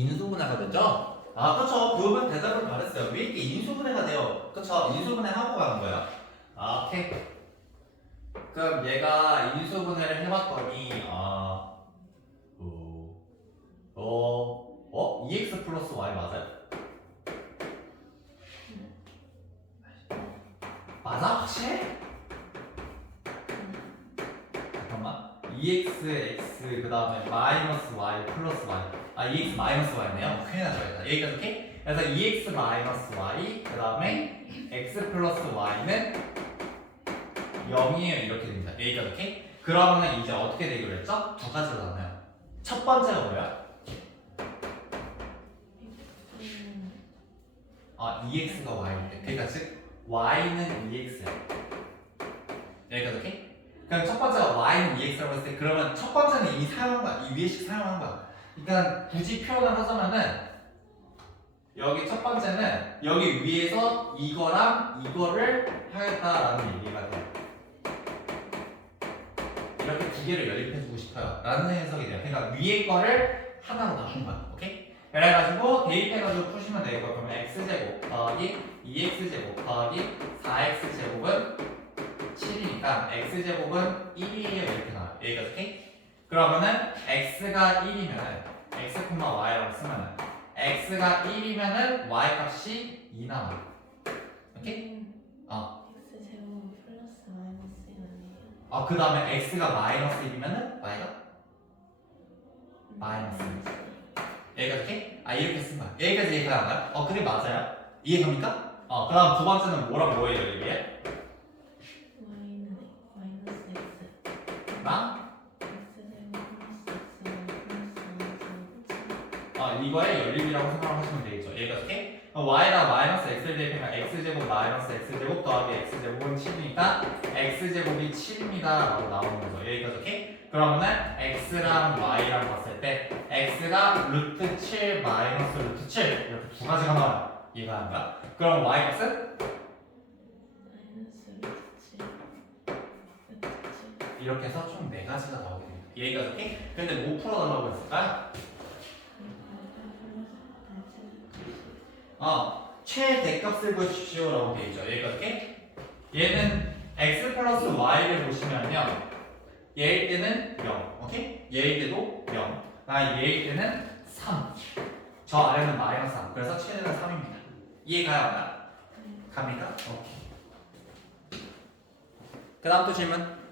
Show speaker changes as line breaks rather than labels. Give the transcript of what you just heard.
인수분해가 되죠? 아, 그쵸. 그분 대답을 잘했어요. 왜 이렇게 인수분해가 돼요? 그쵸. 인수분해 하고 가는 거야. 아, 오케이. 그럼 얘가 인수분해를 해봤더니, 아, 어, 어, 어? 2x 플러스 y 맞아요? 맞아? 확실해? 2x, x, 그 다음에 마이너스 y 플러스 y. 아, 2x 마이너스 y네요. 큰일 났다. 여기까지 오케이? 그래서 2x 마이너스 y, 그 다음에 x 플러스 y는 0이에요. 이렇게 됩니다. 여기까지 오케이? 그러면 이제 어떻게 되기로 했죠? 두 가지로 나눠요. 첫 번째가 뭐야? 아, 2x가 y인데. 그러니까 즉, y는 2x야. 여기까지 오케이? 그럼 첫 번째가 y는 2x라고 했을 때 그러면 첫 번째는 이미 사용한 거야. 이 위에식 사용한 거야. 그러니까 굳이 표현을 하자면은 여기 첫 번째는 여기 위에서 이거랑 이거를 하겠다라는 얘기가 돼. 이렇게 두 개를 연립해주고 싶어요. 라는 해석이 돼요. 그러니까 위에 거를 하나로 나눈 거야. 오케이? 그래가지고 대입해가지고 푸시면 되고 그러면 x제곱 더하기 2x제곱 더하기 4x제곱은 7이니까 x제곱은 1이에요 이렇게 나와요 여기까지? 그러면은 x가 1이면은 x, y라고 쓰면은 x가 1이면은 y 값이 2 나와요 오케이? 어.
x 제곱 플러스 마이너스 1 아니에요?
아, 그 다음에 x가 마이너스 1이면은 y가 마이너스 여기까지 오케이? 아 이렇게 쓴 거야 여기까지 이해가 안 가요? 어 그게 맞아요 이해 갑니까? 어 그 다음 두 번째는 뭐랑 뭐예요 이게?
X
랑?
x 제곱 플러스 x 플러스 마이너스
어, 이거의 연립이라고 생각을 하시면 되겠죠. 얘가? 어, y에다 마이너스 x를 대입하면 x제곱 마이너스 x제곱 더하기 x제곱은 7이니까 x제곱이 7입니다 라고 나오는 거죠. 여기까지 오케이? 그러면은 x랑 y랑 봤을 때 x가 루트 7 마이너스 루트 7 이렇게 두 가지가 나와요. 이해가 안 가? 그럼 y 값은
마이너스 루트 7 루트 7
이렇게 해서 총 네 가지가 나오게 됩니다. 여기까지 오케이? 근데 뭐 풀어달라고 했을까요? 어, 최대값을 구하십시오라고 되어 있죠. 여기가 이렇게 얘는 x 플러스 y를 보시면요. 얘일 때는 0, 오케이? 얘일 때도 0. 아, 얘일 때는 3. 저 아래는 마이너스 3. 그래서 최대는 3입니다. 이해가요? 안 가요? 갑니까? 오케이. 그 다음 또 질문.